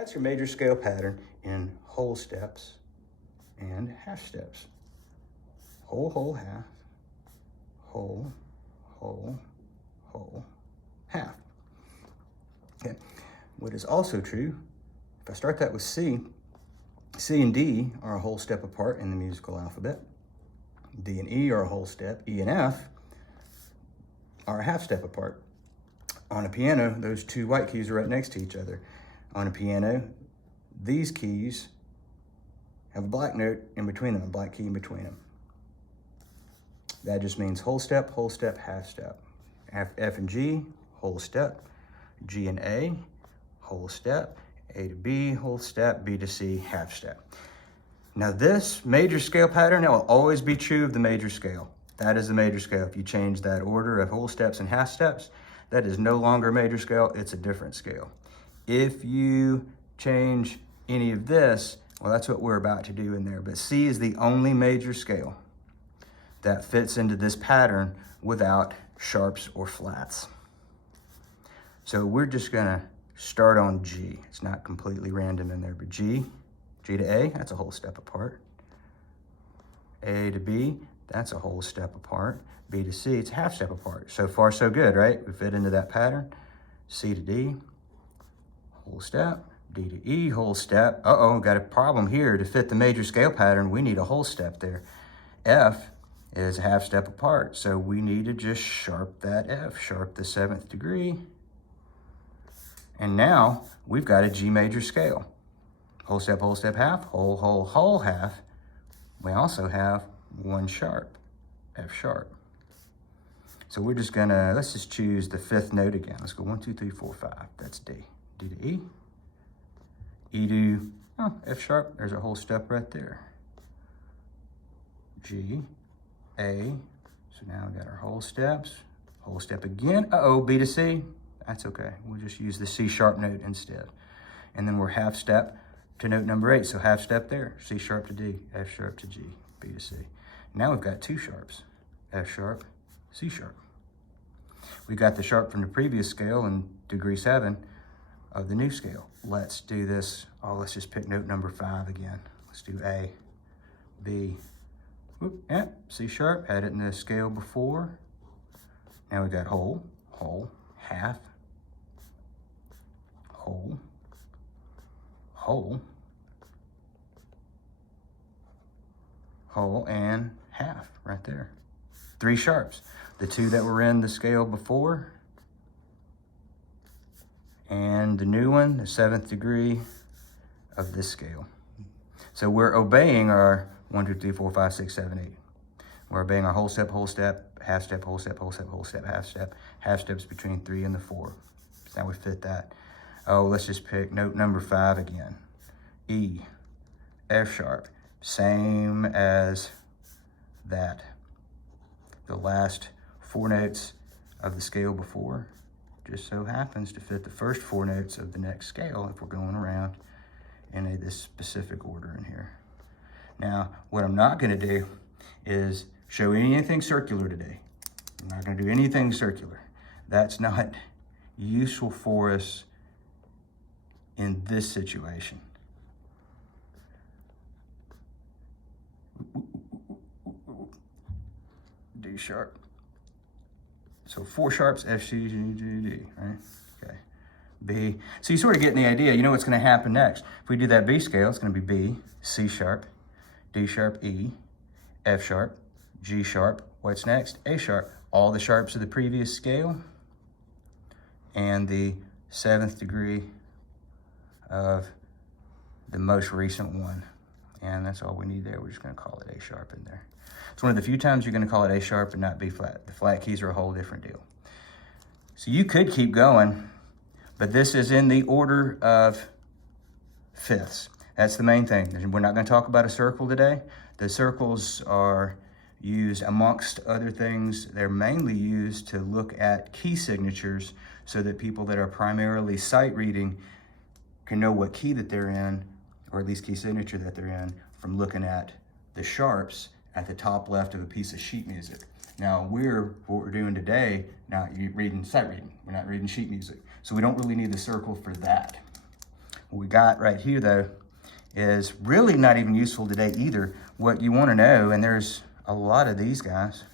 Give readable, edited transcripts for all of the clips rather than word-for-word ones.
That's your major scale pattern in whole steps and half steps. Whole, whole, half, whole, whole, whole, half. Okay. What is also true, if I start that with C, C and D are a whole step apart in the musical alphabet. D and E are a whole step. E and F are a half step apart. On a piano, those two white keys are right next to each other. On a piano, these keys have a black note in between them, a black key in between them. That just means whole step, half step. F and G, whole step. G and A, whole step. A to B, whole step. B to C, half step. Now this major scale pattern, it will always be true of the major scale. That is the major scale. If you change that order of whole steps and half steps, that is no longer a major scale, it's a different scale. If you change any of this, well, that's what we're about to do in there. But C is the only major scale that fits into this pattern without sharps or flats. So we're just gonna start on G. It's not completely random in there, but G to A, that's a whole step apart. A to B, that's a whole step apart. B to C, it's a half step apart. So far, so good, right? We fit into that pattern. C to D, whole step. D to E, whole step. Uh-oh, got a problem here. To fit the major scale pattern, we need a whole step there. F is a half step apart, so we need to just sharp that F, sharp the 7th degree. And now we've got a G major scale. Whole step, half, whole, whole, whole, half. We also have one sharp, F sharp. So we're just gonna, let's just choose the 5th note again. Let's go 1, 2, 3, 4, 5. That's D. D to E. E to, oh, F sharp. There's a whole step right there. G, A. So now we got our whole steps. Whole step again. Uh-oh, B to C. That's okay. We'll just use the C sharp note instead. And then we're half step to note number 8. So half step there. C sharp to D, F sharp to G, B to C. Now we've got two sharps. F sharp, C sharp. We got the sharp from the previous scale in degree 7 of the new scale. Let's do this. Oh, let's just pick note number 5 again. Let's do A, B, whoop, yeah, C sharp. Had it in the scale before. Now we got whole, whole, half, whole, whole, whole, and half right there. 3 sharps. The 2 that were in the scale before, and the new one, the 7th degree of this scale. So we're obeying our 1, 2, 3, 4, 5, 6, 7, 8. We're obeying our whole step, half step, whole step, whole step, whole step, half steps between 3 and the 4. So now we fit that. Oh, let's just pick note number 5 again. E, F sharp, same as that. The last 4 notes of the scale before just so happens to fit the first 4 notes of the next scale if we're going around in this specific order in here. Now, what I'm not gonna do is show anything circular today. I'm not gonna do anything circular. That's not useful for us in this situation. D sharp. So 4 sharps, F, C, G, G, D, right? Okay. B. So you sort of getting the idea. You know what's going to happen next. If we do that B scale, it's going to be B, C sharp, D sharp, E, F sharp, G sharp. What's next? A sharp. All the sharps of the previous scale and the 7th degree of the most recent one. And that's all we need there. We're just going to call it A sharp in there. It's one of the few times you're going to call it A sharp and not B flat. The flat keys are a whole different deal. So you could keep going, but this is in the order of fifths. That's the main thing. We're not going to talk about a circle today. The circles are used amongst other things. They're mainly used to look at key signatures so that people that are primarily sight reading can know what key that they're in, or at least key signature that they're in, from looking at the sharps at the top left of a piece of sheet music. Now what we're doing today, now you're reading sight reading. We're not reading sheet music. So we don't really need the circle for that. What we got right here, though, is really not even useful today either. What you want to know, and there's a lot of these guys,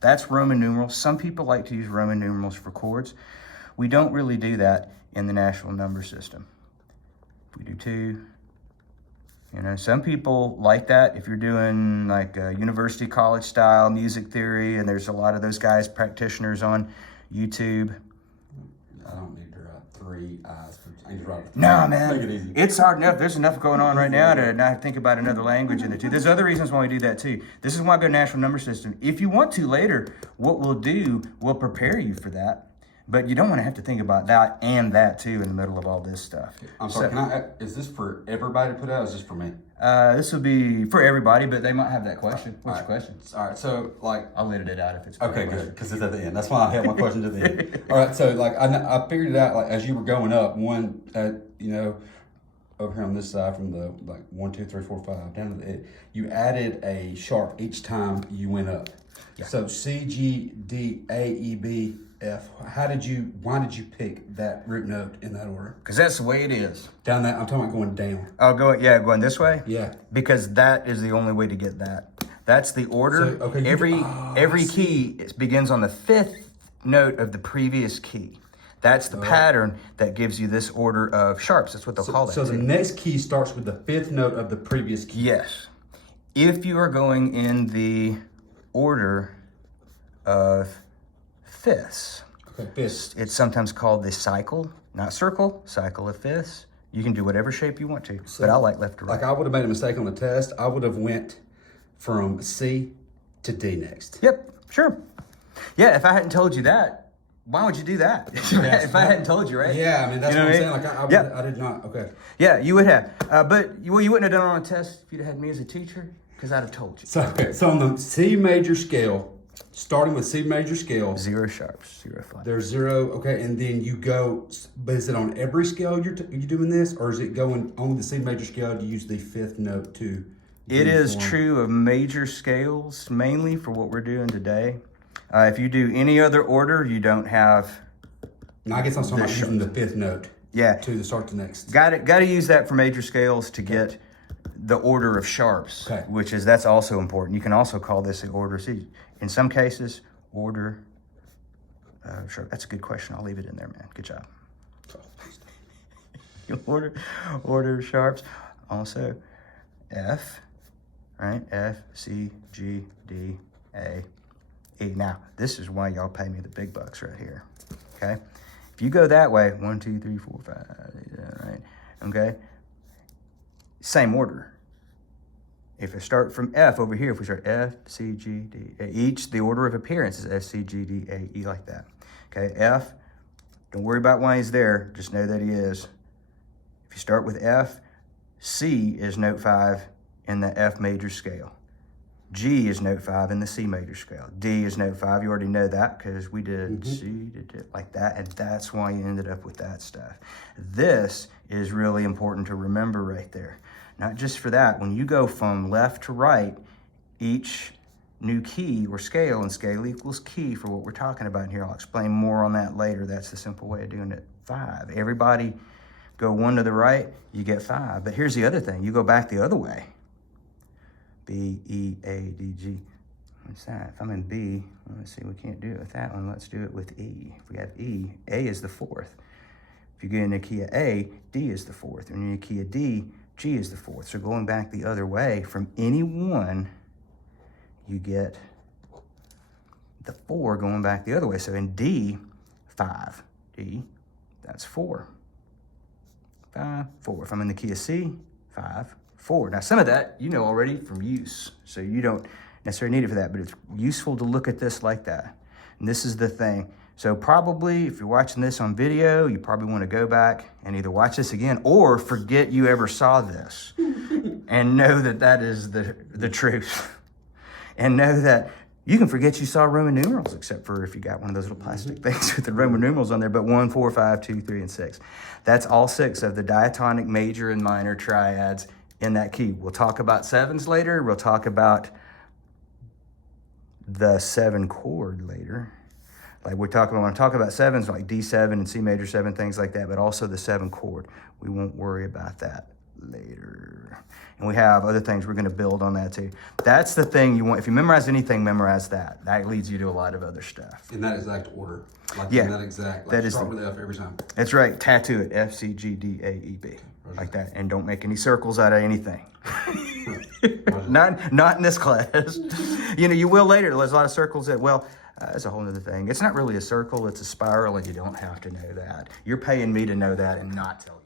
that's Roman numerals. Some people like to use Roman numerals for chords. We don't really do that in the national number system. If we do 2, you know, some people like that if you're doing like university college style music theory, and there's a lot of those guys, practitioners on YouTube. I don't need to write 3 I's. I just write 3. No, man, Make it easy. it's hard enough. There's enough going on right now to not think about another language in there too. There's other reasons why we do that too. This is why I go national number system. If you want to later, what we'll do, we'll prepare you for that. But you don't want to have to think about that and that too in the middle of all this stuff. I'm sorry, is this for everybody to put out, or is this for me? This will be for everybody, but they might have that question. What's your question? All right, so like... I'll edit it out if it's for Okay, everybody. good, because it's at the end. That's why I have my question to the end. All right, so like I figured it out like as you were going up, over here on this side from the like 1, 2, 3, 4, 5 down to the end, you added a sharp each time you went up. Yeah. So C, G, D, A, E, B, F. Why did you pick that root note in that order? Because that's the way it is. Down that, I'm talking about going down. Oh, going this way? Yeah. Because that is the only way to get that. That's the order. So, okay, every key begins on the 5th note of the previous key. That's the pattern that gives you this order of sharps. That's what they'll call it. So the next key starts with the 5th note of the previous key. Yes. If you are going in the order of fifths. Okay, fifths. It's sometimes called the cycle, not circle, cycle of fifths. You can do whatever shape you want to, but I like left to right. Like I would have made a mistake on the test. I would have went from C to D next. Yep, sure. Yeah, if I hadn't told you that, why would you do that? If I hadn't told you, right? Yeah, I mean, that's You know what I'm what I saying. mean? Like I did not, okay. Yeah, you would have. But you wouldn't have done it on a test if you'd had me as a teacher, because I'd have told you. So on the C major scale, starting with C major scale. 0 sharps, 0 flat. There's 0, okay, and then you go, but is it on every scale you're doing this, or is it going on the C major scale to use the 5th note to? It is true of major scales, mainly for what we're doing today. If you do any other order, you don't have. Now, I guess I'm talking about using the 5th note. Yeah. To start the next. Got to use that for major scales to get the order of sharps, okay. That's also important. You can also call this the order. See, in some cases, order. Sure, that's a good question. I'll leave it in there, man. Good job. order of sharps. Also, F, right? F, C, G, D, A, E. Now, this is why y'all pay me the big bucks right here. Okay, if you go that way, 1, 2, 3, 4, 5, right? Okay, same order. If I start from F over here, if we start F, C, G, D, A, each the order of appearance is F, C, G, D, A, E, like that. Okay, F, don't worry about why he's there, just know that he is. If you start with F, C is note 5 in the F major scale. G is note 5 in the C major scale. D is note 5, you already know that because we did C, did it like that, and that's why you ended up with that stuff. This is really important to remember right there. Not just for that, when you go from left to right, each new key or scale, and scale equals key for what we're talking about here. I'll explain more on that later. That's the simple way of doing it. 5. Everybody go 1 to the right, you get 5. But here's the other thing. You go back the other way. B, E, A, D, G. What's that? If I'm in B, let's see, we can't do it with that one. Let's do it with E. If we have E, A is the 4th. If you get in the key of A, D is the 4th. And in the key of D, G is the 4th. So going back the other way, from any one, you get the 4 going back the other way. So in D, 5. D, that's 4. 5, 4. If I'm in the key of C, 5, 4. Now some of that you know already from use, so you don't necessarily need it for that, but it's useful to look at this like that. And this is the thing. So probably if you're watching this on video, you probably want to go back and either watch this again or forget you ever saw this and know that that is the truth. And know that you can forget you saw Roman numerals, except for if you got one of those little plastic things with the Roman numerals on there, but 1, 4, 5, 2, 3, and 6. That's all 6 of the diatonic major and minor triads in that key. We'll talk about 7s later. We'll talk about the 7 chord later. Like we're talking, when I talk about sevens, like D7 and C major 7, things like that, but also the 7 chord. We won't worry about that later. And we have other things we're going to build on that too. That's the thing you want. If you memorize anything, memorize that. That leads you to a lot of other stuff. In that exact order. Like Yeah, in that exact, like that is start the- with F every time. That's right. Tattoo it. F, C, G, D, A, E, B. Like that. And don't make any circles out of anything. Not in this class. You know, you will later. There's a lot of circles that, well, that's a whole other thing. It's not really a circle. It's a spiral, and you don't have to know that. You're paying me to know that and not tell you.